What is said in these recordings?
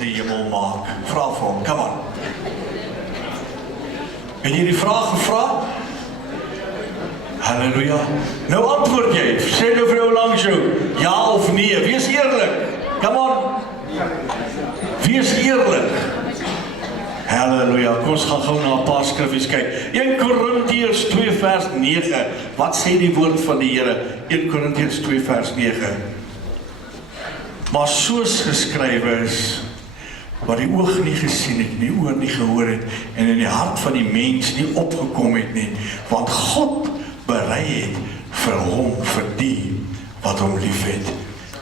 die hemel maak? Vra vir hom, come on. Het jy die vraag gevra? Halleluja. Nou antwoord jy, sê nou vir jou langs jou, ja of nee, wees eerlik. Come on. Wees eerlik. Halleluja, kom ons gaan gou na 'n paar skriffies kyk. 1 Korintiërs 2 vers 9, wat sê die woord van die Here? 1 Korintiërs 2 vers 9. Maar soos geskrywe is, wat die oog nie gesien het, die oor nie gehoor het, en in die hart van die mens nie opgekom het nie, want God berei het vir hom, vir die wat hom lief het.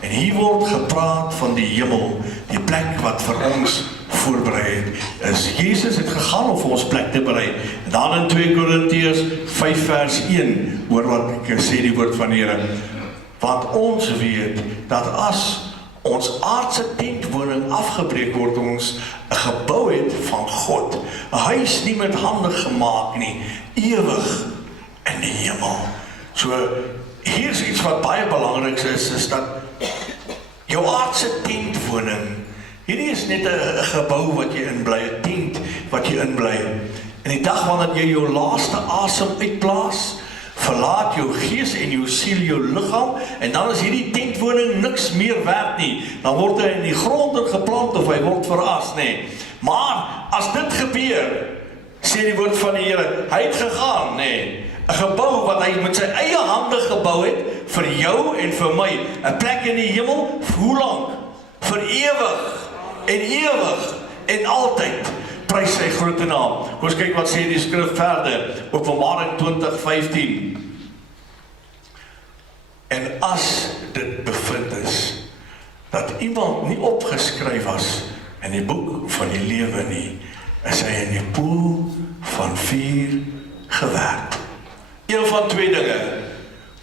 En hier word gepraat van die hemel, die plek wat vir ons voorberei het, is Jesus het gegaan om vir ons plek te berei. En dan in 2 Korintiërs 5 vers 1, hoor wat ek sê die woord van die Here, want ons weet, dat as ons aardse tentwoning afgebreek word, ons 'n gebou het van God, 'n huis nie met hande gemaak nie, ewig in die hemel. So, hier is iets wat baie belangrik is dat jou aardse tentwoning, hierdie is net 'n gebou wat jy inbly, 'n tent wat jy inbly. En die dag wanneer jy jou laaste asem uitblaas, verlaat jou gees en jou siel jou liggaam, en dan is hierdie tentwoning niks meer werd nie. Dan word hy in die grond geplant of hy word veras, nee. Maar as dit gebeur, sê die woord van die Here, hy het gegaan, nee. 'n gebou wat hy met sy eie hande gebou het, vir jou en vir my, 'n plek in die hemel, hoe lank? Vir ewig en altyd. Prys sy grote naam. Kom ons kyk wat sê die skrif verder, Openbaring 20:15. En as dit bevind is, dat iemand nie opgeskryf was in die boek van die lewe nie, is hy in die poel van vuur gewerp. Een van twee dinge,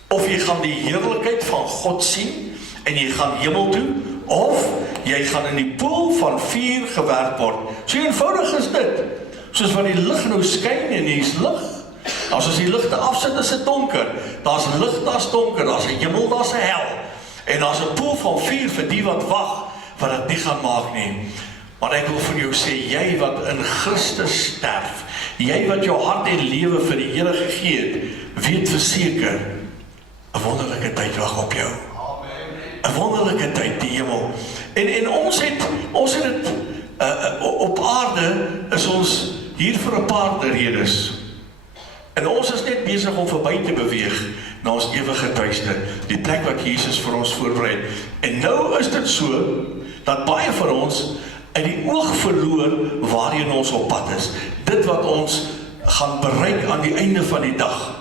of jy gaan die heerlikheid van God sien, en jy gaan hemel toe, of jy gaan in die poel van vuur gewerp word. So eenvoudig is dit. Soos wat die lig nou skyn en hier is lig. As die ligte afsit, is dit donker. Daar's lig, daar's donker, daar's 'n hemel, daar's 'n hel. En daar's 'n poel van vuur vir die wat wag, wat dit nie gaan maak nie. Maar ek wil vir jou sê, jy wat in Christus sterf, jy wat jou hart en lewe vir die Here gegee het, weet verseker, 'n wonderlike tyd wag op jou. 'n wonderlike tyd, die hemel. En ons het dit, op aarde is ons hier vir 'n paar redes. En ons is net besig om verby te beweeg na ons ewige tuiste, die plek wat Jesus vir ons voorberei het. En nou is dit so, dat baie van ons uit die oog verloor waarheen ons op pad is. Dit wat ons gaan bereik aan die einde van die dag.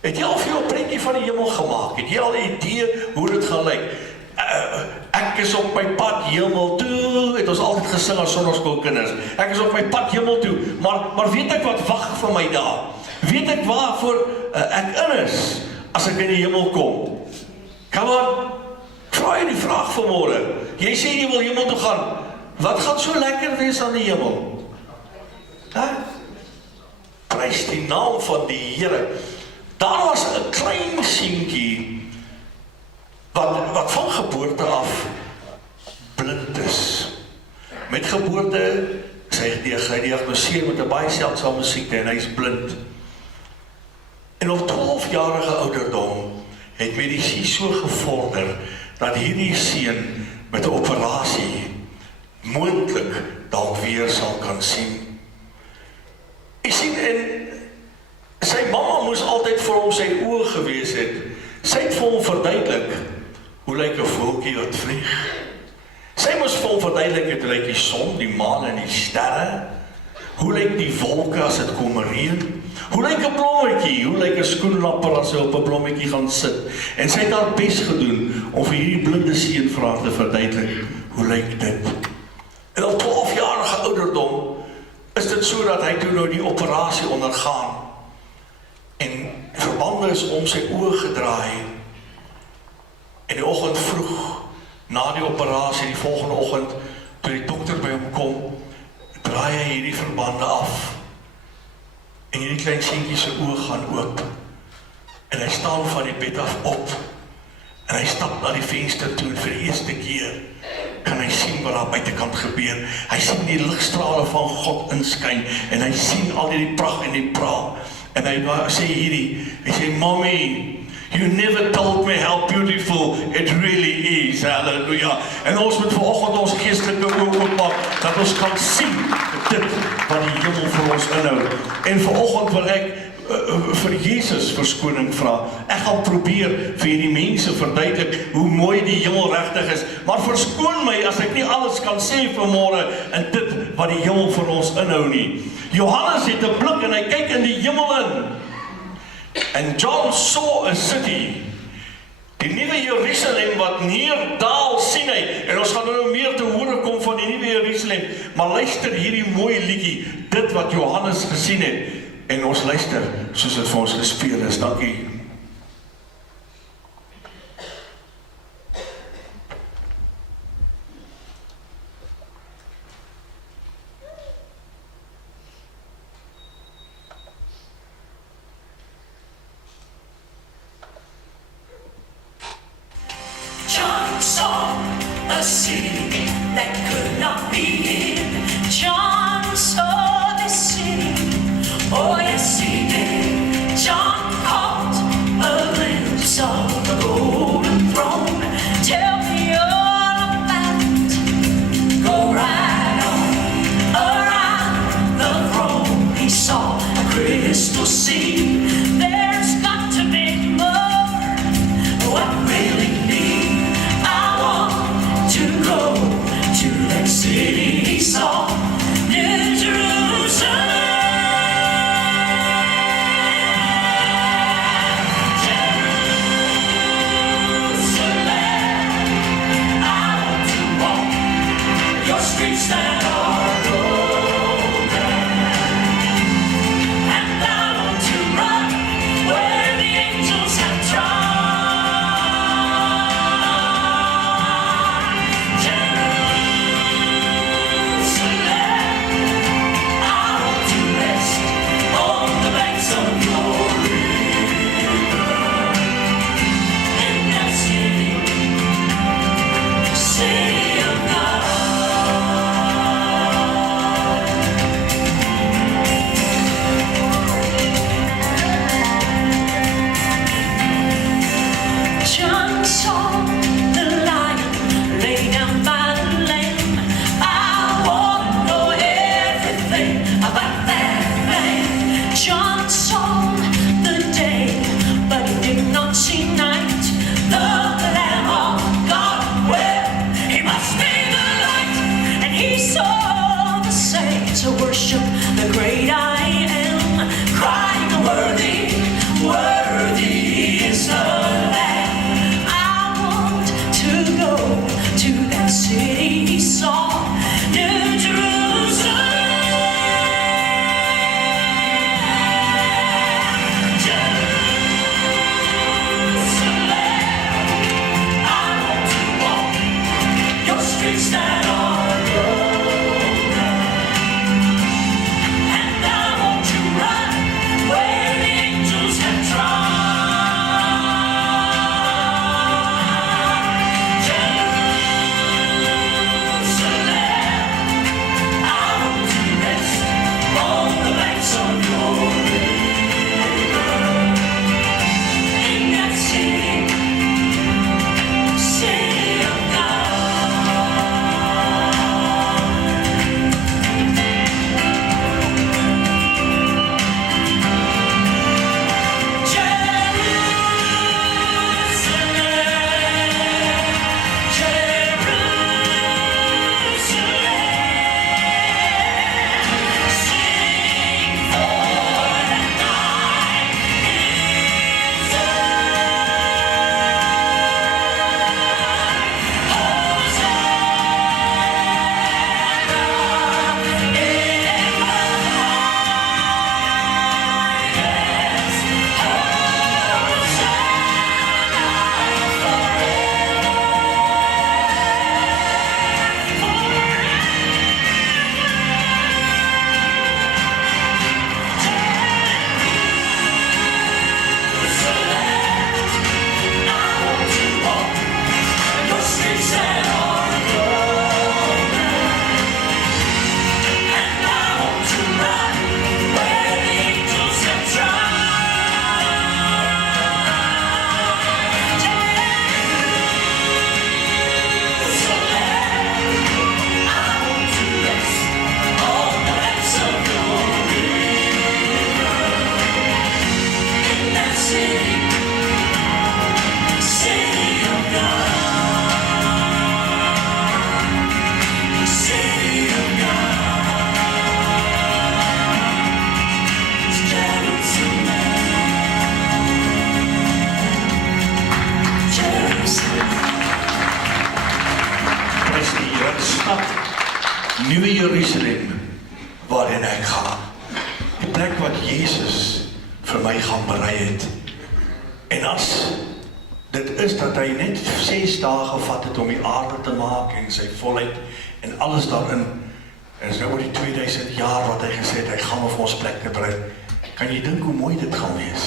Het jy al vir jou 'n prentjie van die hemel gemaak? Het jy al 'n idee hoe dit gaan lyk? Ek is op my pad hemel toe, het ons altyd gesing as sonnaskoolkinders. Ek is op my pad hemel toe, maar weet ek wat wag vir my daar? Weet ek waarvoor ek in is, as ek in die hemel kom? Come on, vra jy die vraag vanmôre. Jy sê jy wil hemel toe gaan. Wat gaan so lekker wees aan die hemel? Prys die naam van die Here. Daar was 'n klein seentjie wat van geboorte af blind is. Met geboorte is hy gediagnoseer met 'n baie seldsame siekte en hy is blind. En op 12-jarige ouderdom het medisyne so gevorder dat hierdie seun met 'n operasie moontlik dalk weer sal kan sien. Ek sien, en sy mamma moes altyd vir hom sy oë gewees het. Sy het vir hom verduidelik, hoe lyk 'n voeltjie wat vlieg? Sy moes vir hom verduidelik, hoe lyk die son, die maan en die sterre? Hoe lyk die wolke as dit kom reën? Hoe lyk 'n blommetjie? Hoe lyk 'n skoenlapper as hy op 'n blommetjie gaan sit? En sy het haar bes gedoen om vir hierdie blinde seun vir haar te verduidelik, hoe lyk dit? En op 12-jarige ouderdom is dit so dat hy toe nou die operasie ondergaan. En verbande is om sy oë gedraai. En die oggend vroeg, na die operasie, die volgende oggend, toe die dokter by hom kom, draai hy hierdie verbande af. En hierdie klein seentjie se oë gaan oop. En hy staan van die bed af op. En hy stap na die venster toe en vir die eerste keer kan hy sien wat daar buitekant gebeur. Hy sien die ligstrale van God inskyn en hy sien al die pragt en die praal. En hy sê hierdie, hy sê, Mommy, you never told me how beautiful it really is. Hallelujah. En ons moet vanoggend ons geestelike oë oopmaak, dat ons kan sien dit wat die hemel vir ons inhou. En vanoggend wil ek vir Jesus verskoning vra. Ek gaan probeer vir hierdie mense verduidelik hoe mooi die hemel regtig is. Maar verskoon my as ek nie alles kan sê vanmôre in dit wat die hemel vir ons inhou nie. Johannes het 'n blik en hy kyk in die hemel in. And John saw a city. Die nuwe Jerusalem wat neerdaal sien hy. En ons gaan nou meer te hore kom van die nuwe Jerusalem. Maar luister hierdie mooi liedjie, dit wat Johannes gesien het. En ons luister soos dit vir ons gespeel is. Dankie. John saw a city that could not be hid. John saw the city. Oh, yes, he did. John called nuwe Jerusalem waarin ek gaan. Die plek wat Jesus vir my gaan berei het. En as dit is dat hy net 6 dae gevat het om die aarde te maak en sy volheid en alles daarin, en is nou oor die 2000 jaar wat hy gesê het, hy gaan vir ons plek te berei. Kan jy dink hoe mooi dit gaan wees?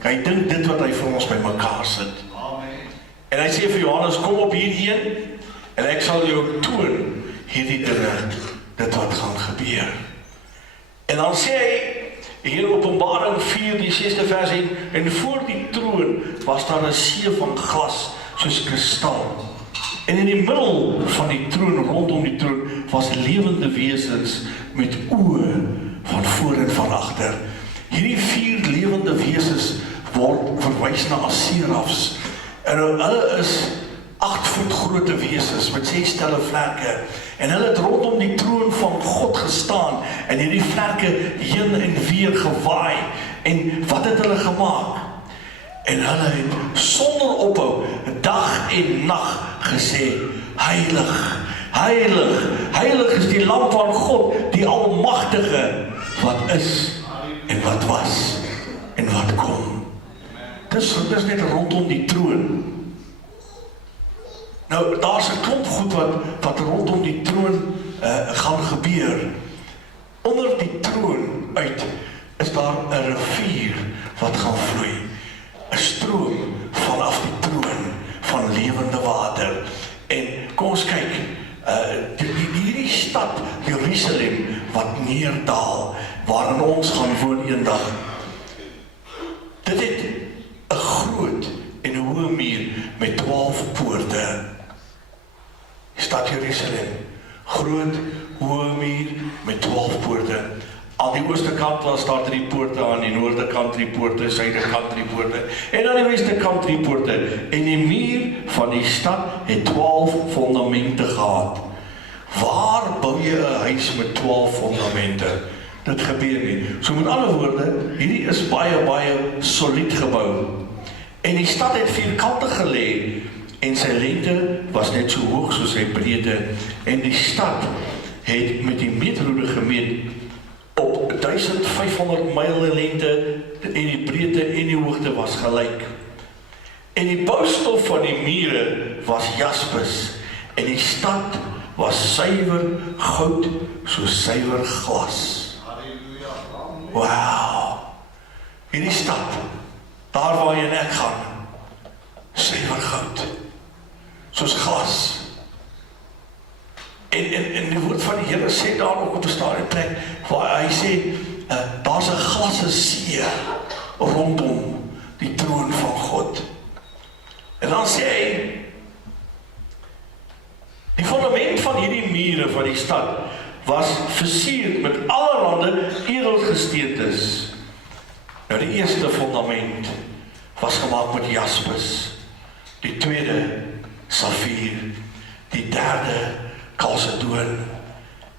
Kan jy dink dit wat hy vir ons by mekaar sit? En hy sê vir Johannes, kom op hierheen, en ek sal jou toon hierdie dinge, dit wat gaan gebeur. En dan sê hy, hier Openbaring 4, die 6de vers, en voor die troon was daar 'n see van glas, soos kristal. En in die middel van die troon, rondom die troon, was lewende wesens met oë van voor en van agter. Hierdie 4 lewende wesens word verwys na as serafs. En hulle is 8 voet grootte wesens met 6 stelle vlerke. En hulle het rondom die troon van God gestaan en hierdie vlerke heen en weer gewaai. En wat het hulle gemaak? En hulle het sonder ophou dag en nag gesê, heilig, heilig, heilig is die lam van God, die almagtige, wat is en wat was en wat kom. Dis net rondom die troon. Nou, daar's 'n klomp goed wat rondom die troon gaan gebeur. Onder die troon uit is daar 'n rivier wat gaan vloei. 'n Stroom vanaf die troon van lewende water. En kom ons kyk, hierdie stad Jerusalem wat neerdaal, waarin ons gaan woon eendag. Dit het 'n groot en 'n hoë muur met 12 poorte. Stad Jerusalem, groot, hoë muur met 12 poorte. Aan die ooste kant was daar 3 poorte, aan die noorde kant 3 poorte, suide kant 3 poorte, en aan die weste kant 3 poorte. En die muur van die stad het 12 fondamente gehad. Waar bou jy 'n huis met 12 fondamente? Dit gebeur nie. So met ander woorde, hierdie is baie solied gebou. En die stad het vierkantig gelê, en sy lengte was net so hoog soos sy breedte. En die stad het met die meetroede gemeet op 1500 myl lengte, en die breedte en die hoogte was gelyk. En die boustof van die mure was jaspis, en die stad was suiwer goud, soos suiwer glas. Wauw, hierdie stad, daar waar jy en ek gaan, suiwer goud, soos glas. En die woord van die Here sê daar ook op 'n stadium plek, waar hy sê, daar's 'n glasse see rondom die troon van God. En dan sê hy, die fundament van hierdie mure van die stad was versierd met allerlei edelgesteentes. Nou die eerste fundament was gemaak met jaspis, die tweede safier, die derde kalsedoon,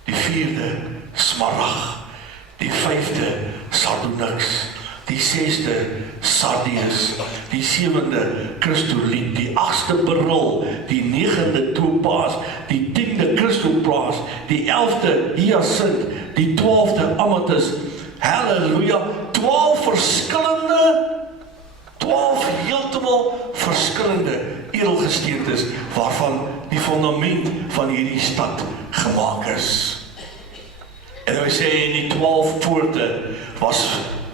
die vierde smarag, die vyfde sardonyx, die sesde sardius, die sewende kristoliet, die agste beryl, die negende topaas, die 10de kristopraas, die 11de hyasint, die 12de amatis. Halleluja, 12 verskillende, 12 heeltemal verskillende edelgesteentes waarvan die fundament van hierdie stad gemaak is. En hy sê in die 12 poorte was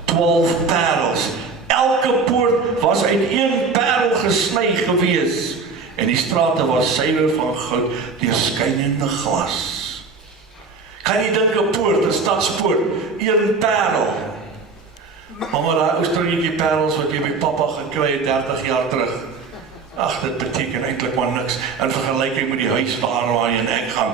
12 parels. Elke poort was uit 1 parel gesny gewees. En die strate was suiwer van goud, deurskynende glas. Kan jy dink 'n poort, 'n stadspoort, 1 parel. Maar daai ou stroontjie parels wat jy by pappa gekry het 30 jaar terug. Ag, dit beteken eintlik maar niks in vergelyking met die huis waar jy en ek gaan.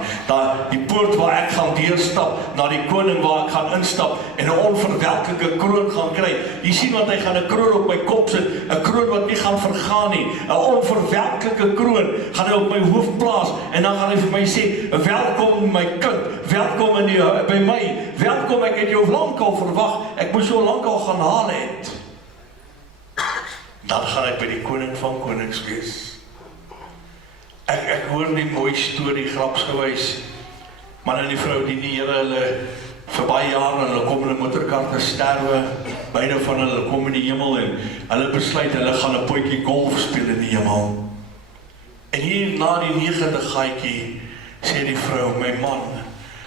Die poort waar ek gaan deurstap, na die koning waar ek gaan instap en 'n onverwelklike kroon gaan kry. Jy sien wat hy gaan 'n kroon op my kop sit, 'n kroon wat nie gaan vergaan nie. 'n Onverwelklike kroon gaan hy op my hoof plaas en dan gaan hy vir my sê, "Welkom my kind, welkom by my, welkom, ek het jou lankal verwag, ek moes jou lankal gaan haal het." Dan gaan ek by die koning van konings wees. Ek hoor die mooi storie grapsgewys, Man en die vrou die Here hulle vir baie jare en hulle kom in 'n motorkar te sterwe. Beide van hulle kom in die hemel en hulle besluit hulle gaan 'n potjie golf speel in die hemel. En hier na die 9de gaatjie sê die vrou, my man,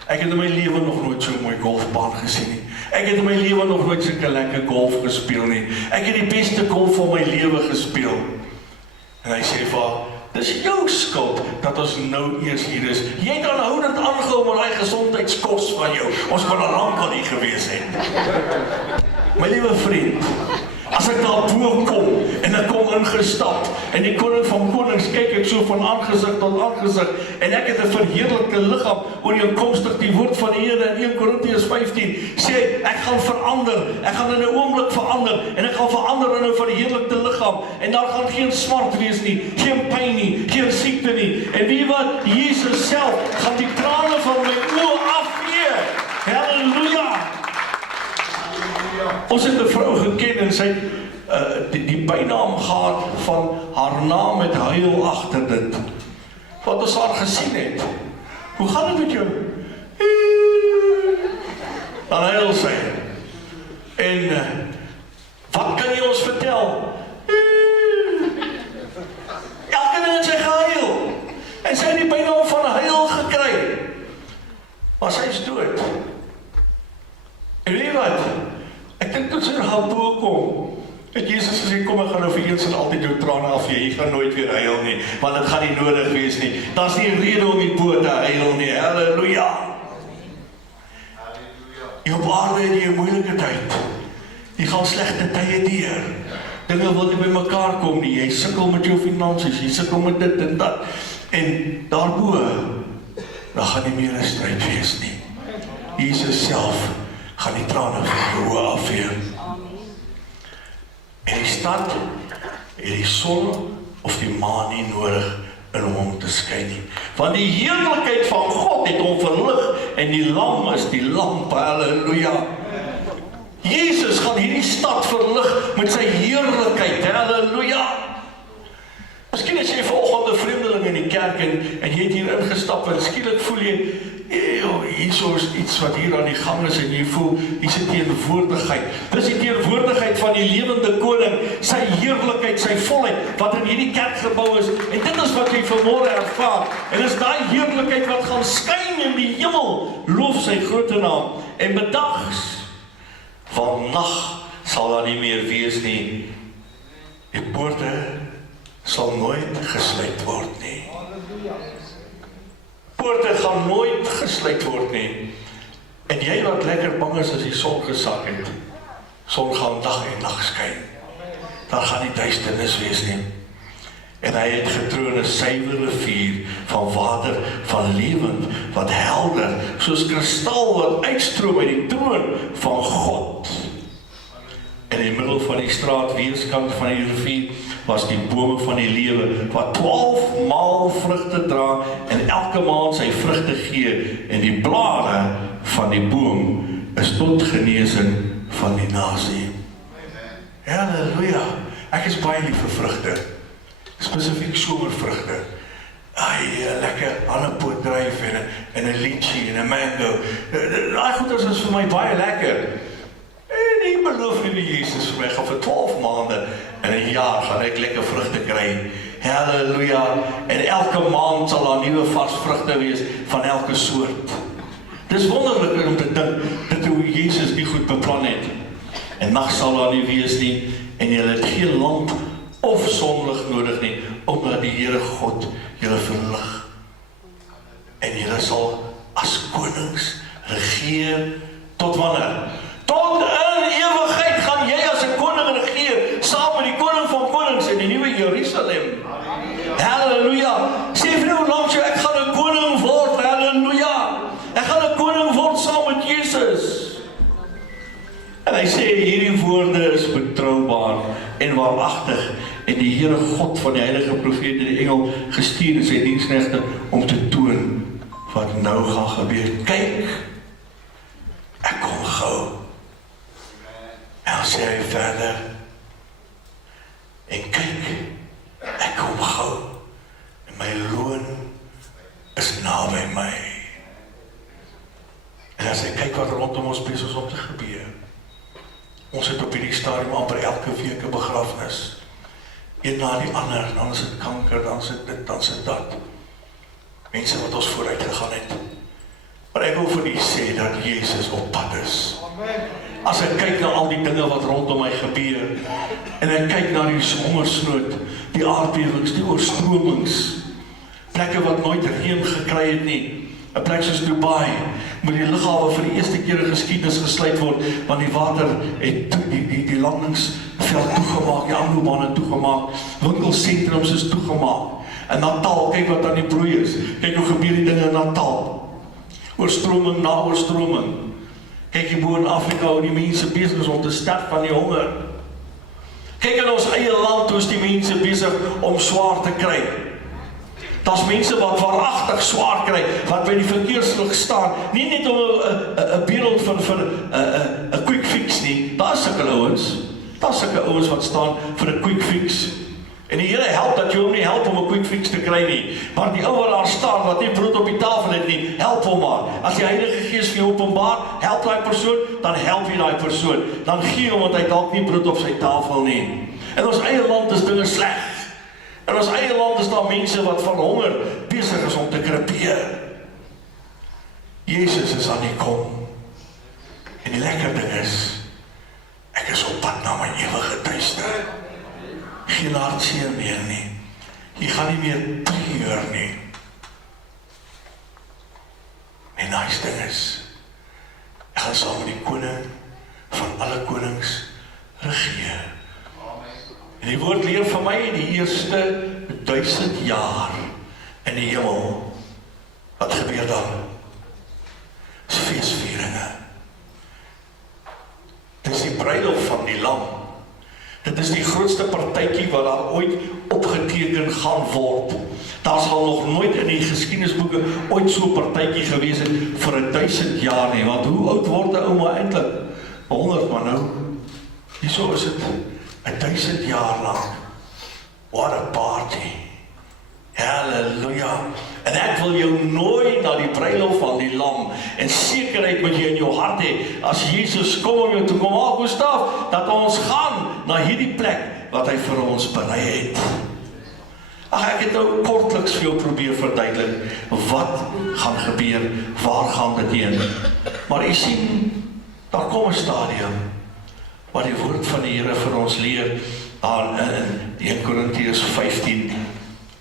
ek het in my lewe nog nooit so 'n mooi golfbaan gesien nie. Ek het in my lewe nog nooit so 'n lekker golf gespeel nie. Ek het die beste golf van my lewe gespeel. En hy sê vir haar, dis jou skuld dat ons nou eers hier is. Jy het aanhoudend aangehou met daai gesondheidskos van jou. Ons kon al lank al hier gewees het. My liewe vriend, as ek daar bo kom en ek kom ingestap en die koning van konings kyk ek so van aangesig tot aangesig en ek het 'n verheerlikte liggaam ooreenkomstig die woord van die Here in 1 Korintiërs 15 sê ek gaan verander, ek gaan in 'n oomblik verander en ek gaan verander in 'n verheerlikte liggaam en daar gaan geen smart wees nie, geen pyn nie, geen siekte nie en wie wat Jesus self gaan die trane van my oë afvee. Halleluja. Ons het 'n vrou geken en sy het die bynaam gehad van haar naam met huil agter dit. Wat ons haar gesien het. Hoe gaan dit met jou? Dan huil sy. En wat kan jy ons vertel? Elke ding het sy gehuil. En sy het die bynaam van huil gekry. Maar sy is dood. En weet wat? Ek dink tot sy haar bo kom. Het Jesus gesê, kom ek gaan nou vir eens en altyd jou trane afvee, jy gaan nooit weer huil nie, want dit gaan nie nodig wees nie. Daar's nie rede om die bo te huil nie. Halleluja. Jy op aarde het jy 'n moeilike tyd. Jy gaan slegte tye deur. Dinge wil nie by mekaar kom nie. Jy sukkel met jou finansies, jy sukkel met dit en dat. En daarbo, dan gaan nie meer 'n stryd wees nie. Jesus self gaan die trane van jou oë afvee. En die stad het die son of die maan nie nodig in hom te skyn nie. Want die heerlikheid van God het hom verlig en die lam is die lamp. Halleluja. Jesus gaan hierdie stad verlig met sy heerlikheid. Halleluja. Miskien as jy vanoggend 'n vreemdeling in die kerk en jy het hier ingestap en skielik voel jy hier is iets wat hier aan die gang is en jy voel, hier is die teenwoordigheid. Dis die teenwoordigheid van die lewende koning, sy heerlikheid, sy volheid, wat in hierdie kerk gebou is. En dit is wat jy vanmôre ervaar. En is daai heerlikheid wat gaan skyn in die hemel. Loof sy groot naam. En bedags, van nag sal daar nie meer wees nie. Die poorte sal nooit gesluit word nie. Poorte gaan nooit gesluit word nie. En jy wat lekker bang is as die son gesak het. Son gaan dag en nag skyn. Daar gaan nie duisternis wees nie. En hy het getroon 'n suiwer rivier van water van lewend wat helder soos kristal wat uitstroom uit die troon van God. En in die middel van die straat weerskant van die rivier was die bome van die lewe wat 12 maal vrugte dra en elke maand sy vrugte gee en die blare van die boom is tot genesing van die nasie. Halleluja. Ek is baie lief vir vrugte. Spesifiek somervrugte. Lekker hanepootdryf en 'n litchi en 'n mango. Daai goeders is vir my baie lekker. En ek beloof nie die Jesus vir my gaan vir 12 maande en 'n jaar gaan ek lekker vrugte kry. Halleluja. En elke maand sal daar nuwe vars vrugte wees van elke soort. Dis wonderlik om te dink dat hoe Jesus die goed beplan het. En nag sal daar nie wees nie en jy het geen lamp of sonlig nodig nie, omdat die Here God julle verlig. En julle sal as konings regeer tot wanneer? Tot in ewigheid gaan jy as 'n koning regeer, saam met die koning van konings in die nuwe Jerusalem. Halleluja. Sê vir nou langs jou, ek gaan 'n koning word. Halleluja. Ek gaan 'n koning word saam met Jesus. En hy sê hierdie woorde is betroubaar en waaragtig en die Here God van die heilige profeet en die engel gestuur in sy diensknegte om te toon wat nou gaan gebeur. Kyk, ek kom gou. En dan sê hy verder, en kyk, ek kom gou en my loon is naby my. En as ek kyk wat rondom ons besig is om te gebeur. Ons het op hierdie stadium amper elke week 'n begrafnis. Een na die ander, dan is dit kanker, dan is dit dit, dan is dit dat. Mense wat ons vooruit gegaan het. Maar ek wil vir u sê dat Jesus op pad is. As ek kyk na al die dinge wat rondom my gebeur, en ek kyk na die hongersnood, die aardbewings, die oorstromings, plekke wat nooit reën gekry het nie, 'n plek soos Dubai, moet die lughawe vir die eerste keer in geskiedenis gesluit word, want die water het die landingsveld toegemaak, die aanloopbane toegemaak, winkelsentrums is toegemaak. En Natal, kyk wat aan die broei is. Kyk hoe gebeur die dinge in Natal. Oorstroming na oorstroming. Kyk hier bo in Afrika hoe die mense besig is om te sterf van die honger. Kyk in ons eie land hoe is die mense besig om swaar te kry. Daar's mense wat waaragtig swaar kry, wat by die verkeerslig staan, nie net om 'n beeld van 'n quick fix nie. Daar's sulke ouens wat staan vir 'n quick fix. En die Here help dat jy hom nie help om 'n quick fix te kry nie. Maar die ou wat daar staan, wat nie brood op die tafel het nie, help hom maar. As die Heilige Gees vir jou openbaar, help daai persoon, dan help jy daai persoon. Dan gee hom, want hy dalk nie brood op sy tafel nie. In ons eie land is dinge sleg. In ons eie land is daar mense wat van honger besig is om te krepeer. Jesus is aan die kom. En die lekker ding is, ek is op pad na my ewige tuiste. Geen hartseer meer nie. Jy gaan nie meer treur nie. En nice ding is, ek gaan saam met die koning van alle konings regeer. En die woord leer vir my die eerste 1000 jaar in die hemel. Wat gebeur dan? Dis feesvieringe. Dit is die bruiloft van die lam. Dit is die grootste partytjie wat daar ooit opgeteken gaan word. Daar sal nog nooit in die geskiedenisboeke ooit so 'n partytjie gewees het vir 1000 jaar nie. Want hoe oud word 'n ouma eintlik? 100, maar nou. Hierso is dit 1000 jaar lang. What a party. Halleluja. En ek wil jou nooi na die bruiloft van die lam. En sekerheid moet jy in jou hart hê, as Jesus kom om jou te kom haal, Gustaf, dat ons gaan na hierdie plek wat hy vir ons berei het. Ag, ek het nou kortliks vir jou probeer verduidelik wat gaan gebeur, waar gaan dit heen. Maar jy sien, daar kom 'n stadium waar die woord van die Here vir ons leer aan in 1 Korintiërs 15.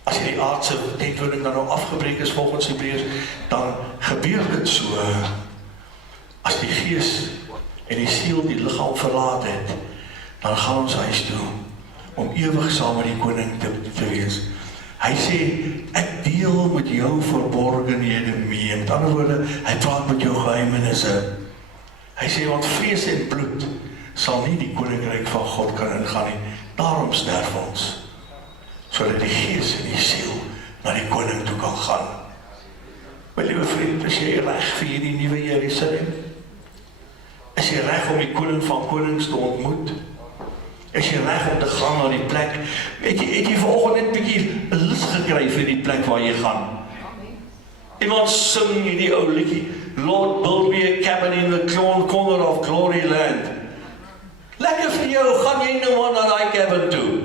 As die aardse tentwoning dan nou afgebreek is volgens Hebreërs, dan gebeur dit so. As die gees en die siel die liggaam verlaat het, dan gaan ons huis toe om ewig saam met die koning te wees. Hy sê, ek deel met jou verborgenhede mee. Met ander woorde, hy praat met jou geheimenisse. Hy sê, want vlees en bloed sal nie die koninkryk van God kan ingaan nie. Daarom sterf ons, sodat die gees en die siel na die koning toe kan gaan. My liewe vriend, is jy reg vir hierdie nuwe Jerusalem? Is jy reg om die koning van konings te ontmoet? Is jy reg om te gaan na die plek? Het jy vanoggend net 'n bietjie lus gekry vir die plek waar jy gaan? Iemand sing hierdie ou liedjie, Lord, build me a cabin in the corner of glory land. Lekker vir jou, gaan jy nou maar na daai cabin toe.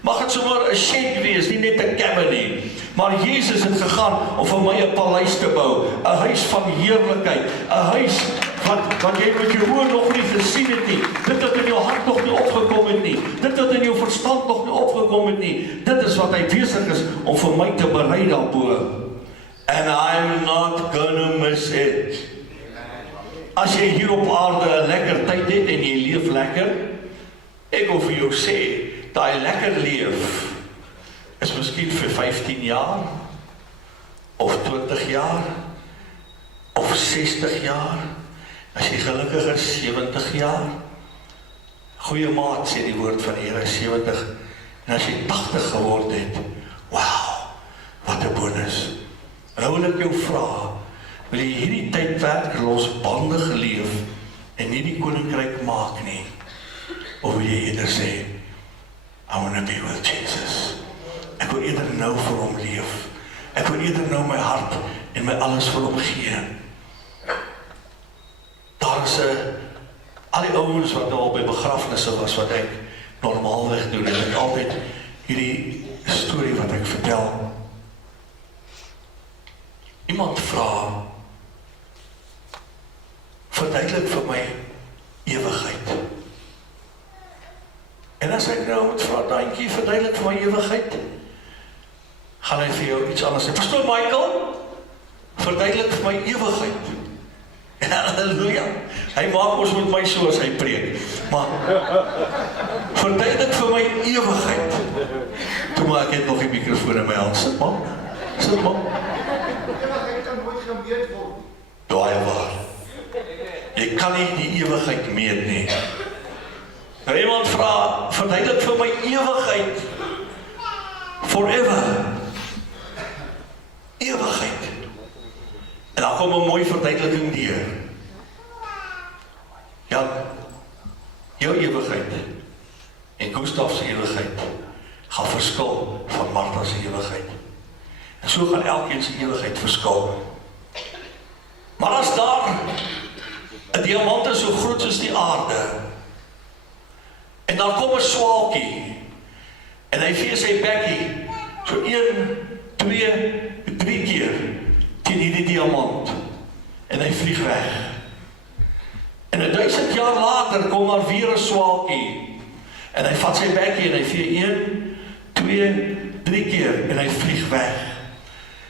Mag het sommer 'n shed wees, nie net 'n cabin nie. Maar Jesus het gegaan om vir my 'n paleis te bou, 'n huis van heerlikheid, 'n huis wat jy met jou oë nog nie gesien het nie, dit wat in jou hart nog nie opgekom het nie, dit wat in jou verstand nog nie opgekom het nie, dit is wat hy besig is om vir my te berei daarbo. And I'm not gonna miss it. As jy hier op aarde 'n lekker tyd het en jy leef lekker, ek wil vir jou sê, daai lekker leef is miskien vir 15 jaar, of 20 jaar, of 60 jaar, as jy gelukkig is, 70 jaar. Goeie maat, sê die woord van die Here, 70, en as jy 80 geword het, wauw, wat 'n bonus. En nou wil ek jou vra, wil jy hierdie tydperk losbandig leef, en nie die koninkryk maak nie, of wil jy eerder sê, I want to be with Jesus. Ek wil eerder nou vir hom leef. Ek wil eerder nou my hart en my alles vir hom gee. al die ouens wat nou al by begrafnisse was, wat ek normaalweg doen, en ek altyd hierdie storie wat ek vertel. Iemand vra, verduidelik vir my ewigheid. En as ek nou moet vra, Daantjie, verduidelik vir my ewigheid, gaan hy vir jou iets anders sê. Pastoor Michael, verduidelik vir my ewigheid. En halleluja, hy maak ons met my so as hy preek. Maar, verduidelik vir my ewigheid. Toe maar ek het nog die microfoon in my hand. Sit maar. Ewigheid kan nooit gemeet word. Daai waar. Jy kan nie die ewigheid meet nie. Nou iemand vra, verduidelik vir my ewigheid. Forever. Ewigheid. En dan kom 'n mooi verduideliking deur. Ja, jou ewigheid en Gustav se ewigheid gaan verskil van Martha se ewigheid. En so gaan elkeen se ewigheid verskil. Maar as daar 'n diamant is so groot soos die aarde, en dan kom 'n swaalkie, en hy vee sy bekkie, so 1, 2, 3 keer, teen hierdie diamant, en hy vlieg weg. En 1000 jaar later kom daar weer 'n swaalkie, en hy vat sy bekkie, en hy vee 1, 2, 3 keer, en hy vlieg weg.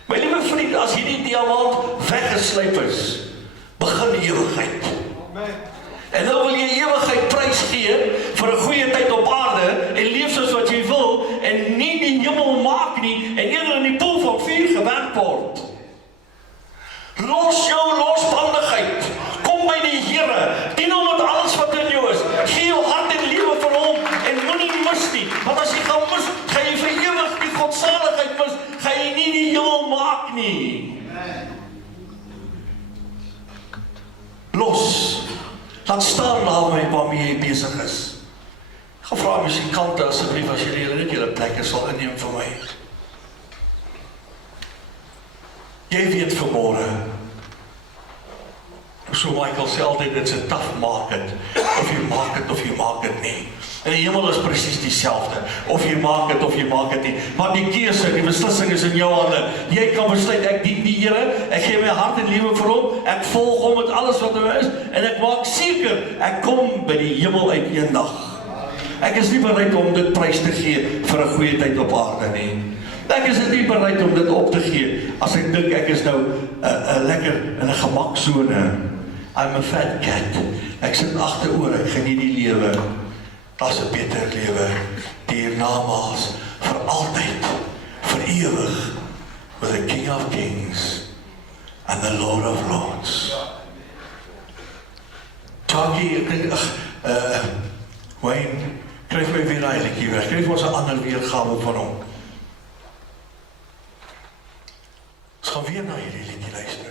My liewe vriend, as hierdie diamant weggeslyp is, begin die ewigheid. En nou wil jy ewigheid prys gee vir 'n goeie tyd op aarde en leef soos wat jy wil en nie die hemel maak nie en eerder in die poel van vuur gewerk word. Los jou losbandigheid. Kom by die Here. Dien hom met alles wat in jou is. Gee jou hart en lewe vir hom en moenie mis nie. Want as jy gaan mis, gaan jy vir ewig die godsaligheid mis. Gaan jy nie die hemel maak nie. Los. Laat staan waarmee jy besig is. Gevra musikante asseblief as julle net julle plekke sal inneem vir my. Jy weet vanmôre. So Michael sê altyd, it's a tough market. Of jy maak dit nie. En die hemel is presies dieselfde. Of jy maak dit nie. Maar die keuse, die beslissing is in jou hande. Jy kan besluit, ek dien die Here, ek gee my hart en lewe vir hom, ek volg hom met alles wat hy is, en ek maak seker, ek kom by die hemel uit eendag. Ek is nie bereid om dit prys te gee vir 'n goeie tyd op aarde nie. Ek is nie bereid om dit op te gee, as ek dink ek is nou lekker in 'n gemaksone. I'm a fat cat. Ek sit agteroor, ek geniet die lewe. Daar's 'n beter lewe, die hiernamaals, vir altyd, vir ewig, with the King of Kings and the Lord of Lords. Jackie, ek dink, Wayne, skryf my weer daai liedjie weg, skryf ons 'n ander weergawe van hom. Ons gaan weer na hierdie liedjie luister.